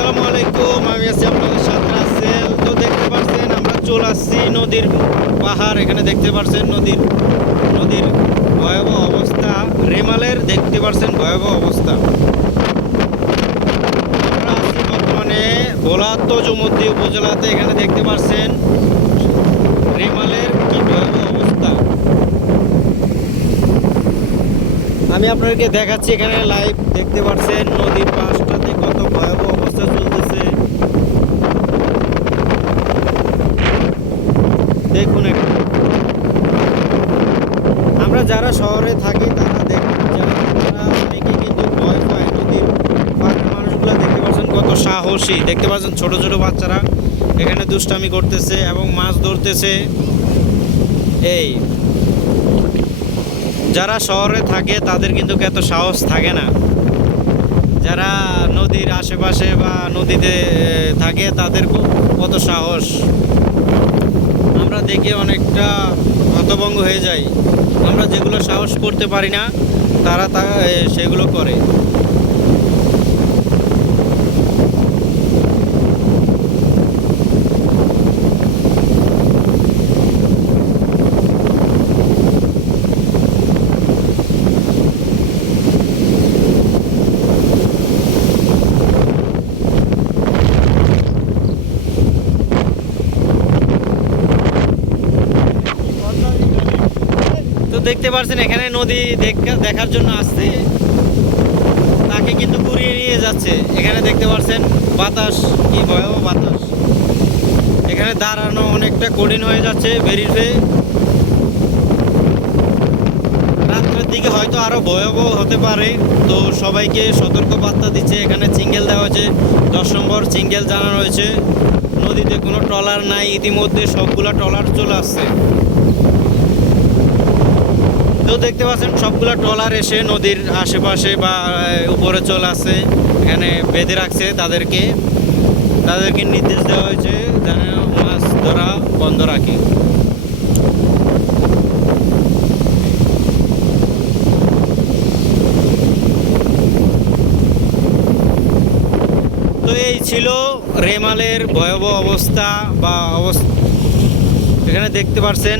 আসসালামু আলাইকুম, আমি আছি আপনাদের সাথে রাসেল। তো দেখতে পাচ্ছেন আমরা চলে আসছি নদীর পাহাড়। এখানে দেখতে পাচ্ছেন নদীর ভয়াবহ অবস্থা। রেমালের দেখতে পাচ্ছেন ভয়াবহ অবস্থা। আমরা আছি বর্তমানে ভোলা তজুমদ্দি উপজেলাতে। এখানে দেখতে পাচ্ছেন রেমালের কি ভয়াবহ অবস্থা। আমি আপনাদেরকে দেখাচ্ছি, এখানে লাইভ দেখতে পাচ্ছেন নদীর পাশটাতে কত ভয়াবহ অবস্থা চলতেছে। দেখুন, আমরা যারা শহরে থাকি তারা অনেকে কিন্তু ভয় পায়। নদীর পাড়ের মানুষগুলো দেখতে পাচ্ছেন কত সাহসী। দেখতে পাচ্ছেন ছোট ছোট বাচ্চারা এখানে দুষ্টামি করতেছে এবং মাছ ধরতেছে। এই যারা শহরে থাকে তাদের কিন্তু এত সাহস থাকে না। যারা নদীর আশেপাশে বা নদীতে থাকে তাদের কত সাহস। আমরা দেখে অনেকটা হতভম্ব হয়ে যাই। আমরা যেগুলো সাহস করতে পারি না তারা সেগুলো করে। তো দেখতে পাচ্ছেন এখানে নদী দেখার জন্য আসছে, তাকে কিন্তু ঘুরিয়ে নিয়ে যাচ্ছে। এখানে দেখতে পাচ্ছেন বাতাস, কি ভয়াবহ বাতাস। এখানে দাঁড়ানো অনেকটা কঠিন হয়ে যাচ্ছে বেরিয়ে। রাত্রের দিকে হয়তো আরো ভয়াবহ হতে পারে। তো সবাইকে সতর্ক বার্তা দিচ্ছে। এখানে সিঙ্গেল দেওয়া হয়েছে, 10 নম্বর সিঙ্গেল জানানো হয়েছে। নদীতে কোনো ট্রলার নাই, ইতিমধ্যে সবগুলা ট্রলার চলে আসছে। তো দেখতে পাচ্ছেন সবগুলা ট্রলার এসে নদীর আশেপাশে বা উপরে চলে আসছে। এখানে বেঁধে রাখছে তাদেরকে নির্দেশ দেওয়া হয়েছে যেন মাছ ধরা বন্ধ রাখে। তো এই ছিল রেমালের ভয়াবহ অবস্থা এখানে দেখতে পাচ্ছেন